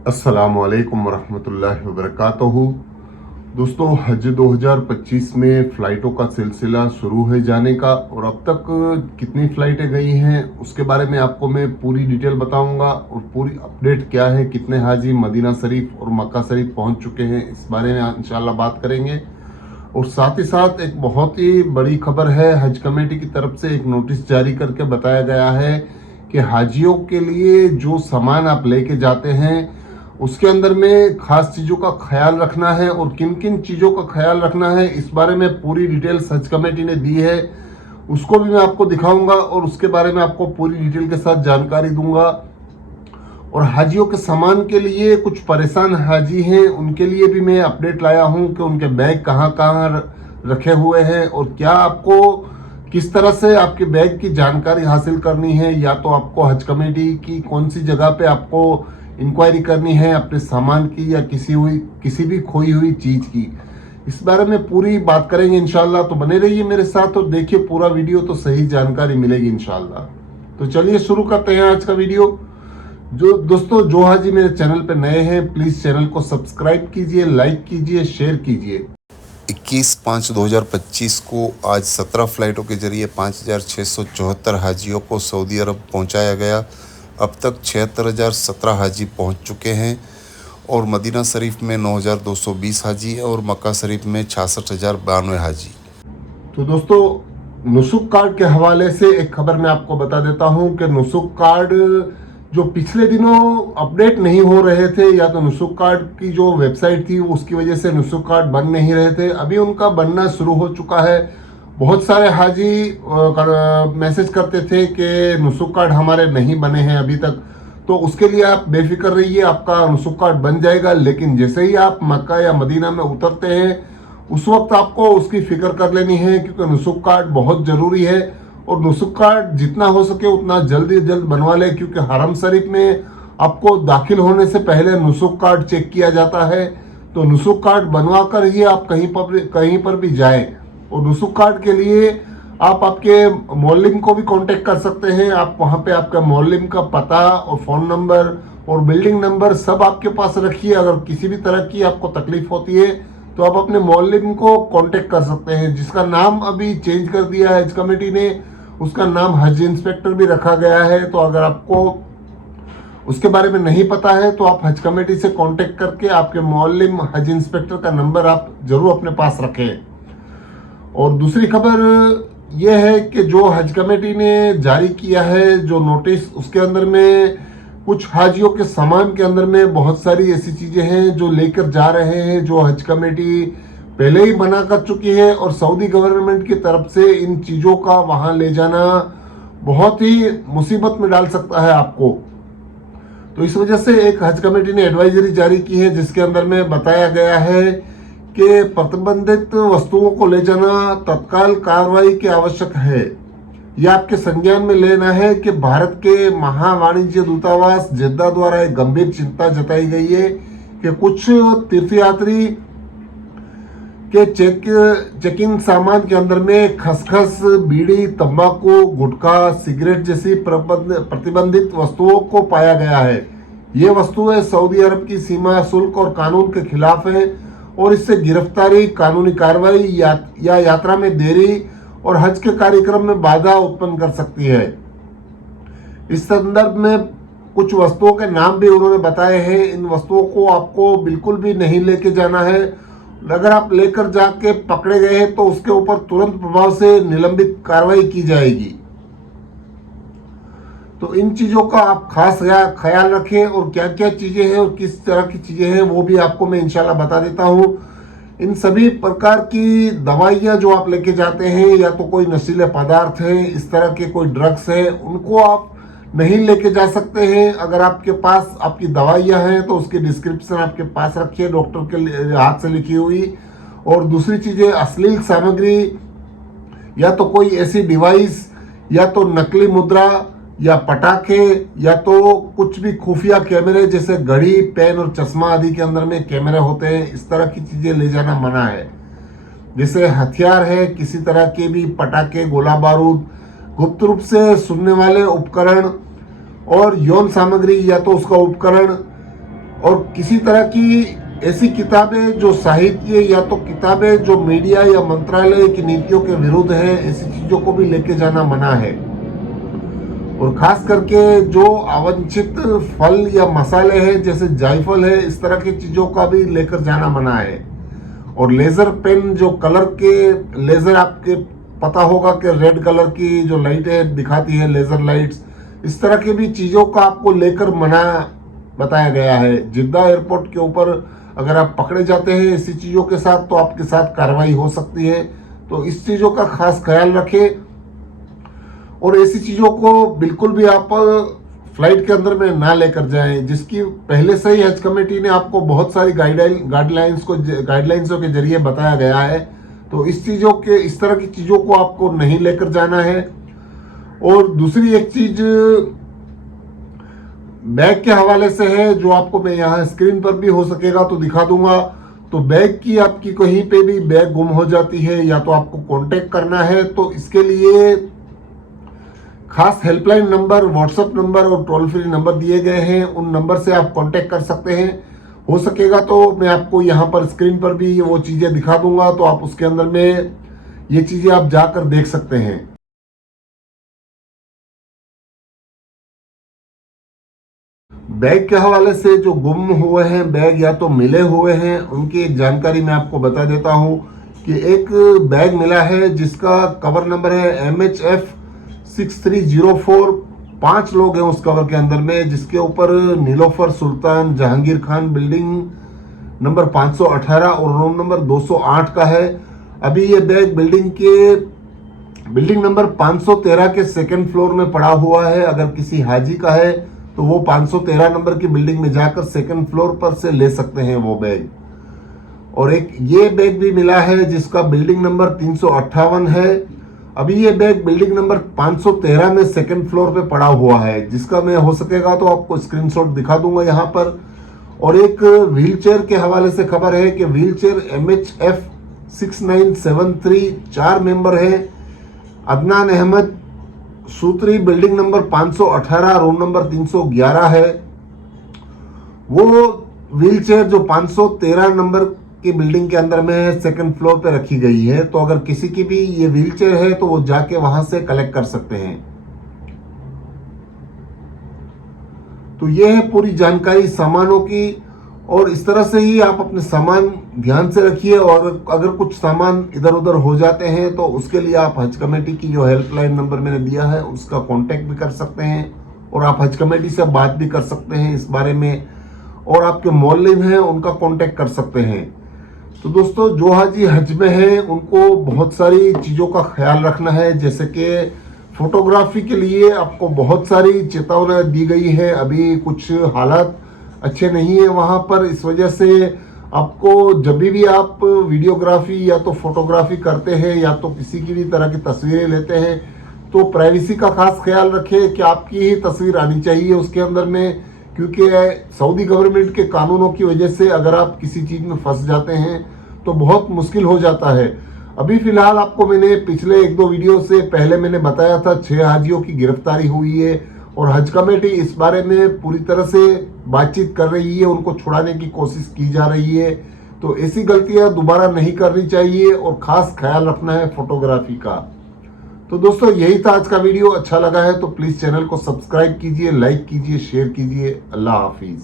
अस्सलामुअलैकुम वरहमतुल्लाहि वबरकातुहू। दोस्तों, हज 2025 में फ़्लाइटों का सिलसिला शुरू है जाने का, और अब तक कितनी फ़्लाइटें गई हैं उसके बारे में आपको मैं पूरी डिटेल बताऊंगा, और पूरी अपडेट क्या है, कितने हाजी मदीना शरीफ और मक्का शरीफ पहुंच चुके हैं, इस बारे में इंशाल्लाह बात करेंगे। और साथ ही साथ एक बहुत ही बड़ी खबर है, हज कमेटी की तरफ से एक नोटिस जारी करके बताया गया है कि हाजियों के लिए जो सामान आप लेके जाते हैं उसके अंदर में खास चीज़ों का ख्याल रखना है, और किन किन चीज़ों का ख्याल रखना है इस बारे में पूरी डिटेल्स हज कमेटी ने दी है। उसको भी मैं आपको दिखाऊंगा और उसके बारे में आपको पूरी डिटेल के साथ जानकारी दूंगा। और हाजियों के सामान के लिए कुछ परेशान हाजी हैं, उनके लिए भी मैं अपडेट लाया हूं कि उनके बैग कहां कहां रखे हुए हैं, और क्या आपको किस तरह से आपके बैग की जानकारी हासिल करनी है, या तो आपको हज कमेटी की कौन सी जगह पे आपको इंक्वायरी करनी है अपने सामान की, या किसी भी खोई हुई चीज़ की। इस बारे में पूरी बात करेंगे इंशाल्लाह। तो बने रहिए मेरे साथ और देखिए पूरा वीडियो, तो सही जानकारी मिलेगी इंशाल्लाह। तो चलिए शुरू करते हैं आज का वीडियो। जो हाजी मेरे चैनल पे नए हैं, प्लीज़ चैनल को सब्सक्राइब कीजिए, लाइक कीजिए, शेयर कीजिए। 21/5/2025 को आज 17 फ़्लाइटों के जरिए 5,674 हाजियों को सऊदी अरब पहुंचाया गया। अब तक 76,017 हाजी पहुंच चुके हैं, और मदीना शरीफ में 9,220 हाजी और मक्का शरीफ में 66,092 हाजी। तो दोस्तों, नुसुक कार्ड के हवाले से एक खबर मैं आपको बता देता हूं कि नुसुक कार्ड जो पिछले दिनों अपडेट नहीं हो रहे थे, या तो नुसुक कार्ड की जो वेबसाइट थी उसकी वजह से नुसुक कार्ड बन नहीं रहे थे, अभी उनका बनना शुरू हो चुका है। बहुत सारे हाजी मैसेज करते थे कि नुसुक कार्ड हमारे नहीं बने हैं अभी तक, तो उसके लिए आप बेफिक्र रहिए, आपका नुसुक कार्ड बन जाएगा। लेकिन जैसे ही आप मक्का या मदीना में उतरते हैं उस वक्त आपको उसकी फिक्र कर लेनी है, क्योंकि नुसुक कार्ड बहुत ज़रूरी है। और नुसुक कार्ड जितना हो सके उतना जल्दी जल्द बनवा लें, क्योंकि हरम शरीफ में आपको दाखिल होने से पहले नुसुक कार्ड चेक किया जाता है। तो नुसुक कार्ड बनवा कर ही आप कहीं पर भी जाएं। और नुसुक कार्ड के लिए आप आपके मौलिम को भी कांटेक्ट कर सकते हैं। आप वहां पे आपका मौलिम का पता और फ़ोन नंबर और बिल्डिंग नंबर सब आपके पास रखिए। अगर किसी भी तरह की आपको तकलीफ होती है तो आप अपने मौलिम को कांटेक्ट कर सकते हैं, जिसका नाम अभी चेंज कर दिया है हज कमेटी ने। उसका नाम हज इंस्पेक्टर भी रखा गया है। तो अगर आपको उसके बारे में नहीं पता है तो आप हज कमेटी से कांटेक्ट करके आपके मौलिम हज इंस्पेक्टर का नंबर आप जरूर अपने पास रखें। और दूसरी खबर यह है कि जो हज कमेटी ने जारी किया है जो नोटिस, उसके अंदर में कुछ हाजियों के सामान के अंदर में बहुत सारी ऐसी चीजें हैं जो लेकर जा रहे हैं, जो हज कमेटी पहले ही मना कर चुकी है, और सऊदी गवर्नमेंट की तरफ से इन चीजों का वहां ले जाना बहुत ही मुसीबत में डाल सकता है आपको। तो इस वजह से एक हज कमेटी ने एडवाइजरी जारी की है, जिसके अंदर में बताया गया है कि प्रतिबंधित वस्तुओं को ले जाना तत्काल कार्रवाई की आवश्यक है। यह आपके संज्ञान में लेना है कि भारत के महावाणिज्य दूतावास जेद्दा द्वारा एक गंभीर चिंता जताई गई है कि कुछ तीर्थयात्री के चेक इन सामान के अंदर में खसखस, बीड़ी, तंबाकू, गुटखा, सिगरेट जैसी प्रतिबंधित वस्तुओं को पाया गया है। ये वस्तुएं सऊदी अरब की सीमा शुल्क और कानून के खिलाफ है, और इससे गिरफ्तारी, कानूनी कार्रवाई या यात्रा में देरी और हज के कार्यक्रम में बाधा उत्पन्न कर सकती है। इस संदर्भ में कुछ वस्तुओं के नाम भी उन्होंने बताए हैं। इन वस्तुओं को आपको बिल्कुल भी नहीं लेके जाना है। अगर आप लेकर जाके पकड़े गए हैं तो उसके ऊपर तुरंत प्रभाव से निलंबित कार्रवाई की जाएगी। तो इन चीजों का आप खास ख्याल रखें, और क्या क्या चीजें हैं और किस तरह की चीजें हैं वो भी आपको मैं इंशाल्लाह बता देता हूं। इन सभी प्रकार की दवाइयां जो आप लेके जाते हैं, या तो कोई नशीले पदार्थ हैं, इस तरह के कोई ड्रग्स हैं, उनको आप नहीं लेके जा सकते हैं। अगर आपके पास आपकी दवाइयां हैं तो उसकी डिस्क्रिप्शन आपके पास रखिए, डॉक्टर के हाथ से लिखी हुई। और दूसरी चीजें, अश्लील सामग्री, या तो कोई ऐसी डिवाइस, या तो नकली मुद्रा, या पटाखे, या तो कुछ भी खुफिया कैमरे जैसे घड़ी, पेन और चश्मा आदि के अंदर में कैमरे होते हैं, इस तरह की चीजें ले जाना मना है। जैसे हथियार है, किसी तरह के भी पटाखे, गोला बारूद, गुप्त रूप से सुनने वाले उपकरण और यौन सामग्री या तो उसका उपकरण, और किसी तरह की ऐसी किताबें जो साहित्य या तो किताबें जो मीडिया या मंत्रालय की नीतियों के विरुद्ध है, ऐसी चीजों को भी लेके जाना मना है। और खास करके जो अवांछित फल या मसाले हैं जैसे जायफल है, इस तरह की चीजों का भी लेकर जाना मना है। और लेजर पेन जो कलर के लेजर, आपके पता होगा कि रेड कलर की जो लाइटें दिखाती है लेजर लाइट्स, इस तरह की भी चीजों का आपको लेकर मना बताया गया है। जिद्दा एयरपोर्ट के ऊपर अगर आप पकड़े जाते हैं ऐसी चीजों के साथ तो आपके साथ कार्रवाई हो सकती है। तो इस चीजों का खास ख्याल रखें और ऐसी चीजों को बिल्कुल भी आप फ्लाइट के अंदर में ना लेकर जाएं, जिसकी पहले से ही हज कमेटी ने आपको बहुत सारी गाइडलाइंसों के जरिए बताया गया है। तो इस तरह की चीजों को आपको नहीं लेकर जाना है। और दूसरी एक चीज बैग के हवाले से है, जो आपको मैं यहाँ स्क्रीन पर भी हो सकेगा तो दिखा दूंगा। तो बैग की आपकी कहीं पे भी बैग गुम हो जाती है या तो आपको कांटेक्ट करना है, तो इसके लिए खास हेल्पलाइन नंबर, व्हाट्सएप नंबर और टोल फ्री नंबर दिए गए हैं। उन नंबर से आप कांटेक्ट कर सकते हैं। हो सकेगा तो मैं आपको यहाँ पर स्क्रीन पर भी वो चीजें दिखा दूंगा, तो आप उसके अंदर में ये चीजें आप जाकर देख सकते हैं। बैग के हवाले से जो गुम हुए हैं बैग या तो मिले हुए हैं, उनकी एक जानकारी मैं आपको बता देता हूं कि एक बैग मिला है जिसका कवर नंबर है MHF 6304। 5 लोग हैं उस कवर के अंदर में, जिसके ऊपर नीलोफर सुल्तान जहांगीर खान बिल्डिंग नंबर 518 और रूम नंबर 208 का है। अभी ये बैग बिल्डिंग नंबर 513 के सेकंड फ्लोर में पड़ा हुआ है। अगर किसी हाजी का है तो वो 513 नंबर की बिल्डिंग में जाकर सेकंड फ्लोर पर से ले सकते हैं वो बैग। और एक ये बैग भी मिला है जिसका बिल्डिंग नंबर 358 है। अभी ये बैग बिल्डिंग नंबर 513 में सेकंड फ्लोर पे पड़ा हुआ है, जिसका मैं हो सकेगा तो आपको स्क्रीनशॉट दिखा दूंगा यहाँ पर। और एक व्हीलचेयर के हवाले से खबर है कि व्हीलचेयर MHF 6973 4 मेंबर है। अदनान अहमद सूत्री बिल्डिंग नंबर 518 रूम नंबर 311 है। वो व्हीलचेयर जो 513 नंबर की बिल्डिंग के अंदर में सेकंड फ्लोर पे रखी गई है। तो अगर किसी की भी ये व्हीलचेयर है तो वो जाके वहां से कलेक्ट कर सकते हैं। तो ये है पूरी जानकारी सामानों की। और इस तरह से ही आप अपने सामान ध्यान से रखिए। और अगर कुछ सामान इधर उधर हो जाते हैं तो उसके लिए आप हज कमेटी की जो हेल्पलाइन नंबर मैंने दिया है उसका कांटेक्ट भी कर सकते हैं और आप हज कमेटी से बात भी कर सकते हैं इस बारे में। और आपके मोहल्ले में हैं उनका कांटेक्ट कर सकते हैं। तो दोस्तों, जो हाजी हज में हैं उनको बहुत सारी चीज़ों का ख्याल रखना है, जैसे कि फोटोग्राफी के लिए आपको बहुत सारी चेतावनी दी गई है। अभी कुछ हालात अच्छे नहीं है वहाँ पर, इस वजह से आपको जब भी आप वीडियोग्राफी या तो फोटोग्राफी करते हैं या तो किसी की भी तरह की तस्वीरें लेते हैं तो प्राइवेसी का खास ख्याल रखें कि आपकी ही तस्वीर आनी चाहिए उसके अंदर में। क्योंकि सऊदी गवर्नमेंट के कानूनों की वजह से अगर आप किसी चीज़ में फंस जाते हैं तो बहुत मुश्किल हो जाता है। अभी फिलहाल आपको मैंने पिछले 1-2 वीडियो से पहले मैंने बताया था 6 हाजियों की गिरफ्तारी हुई है और हज कमेटी इस बारे में पूरी तरह से बातचीत कर रही है, उनको छुड़ाने की कोशिश की जा रही है। तो ऐसी गलतियां दोबारा नहीं करनी चाहिए और खास ख्याल रखना है फोटोग्राफी का। तो दोस्तों, यही था आज का वीडियो। अच्छा लगा है तो प्लीज चैनल को सब्सक्राइब कीजिए, लाइक कीजिए, शेयर कीजिए। अल्लाह हाफिज।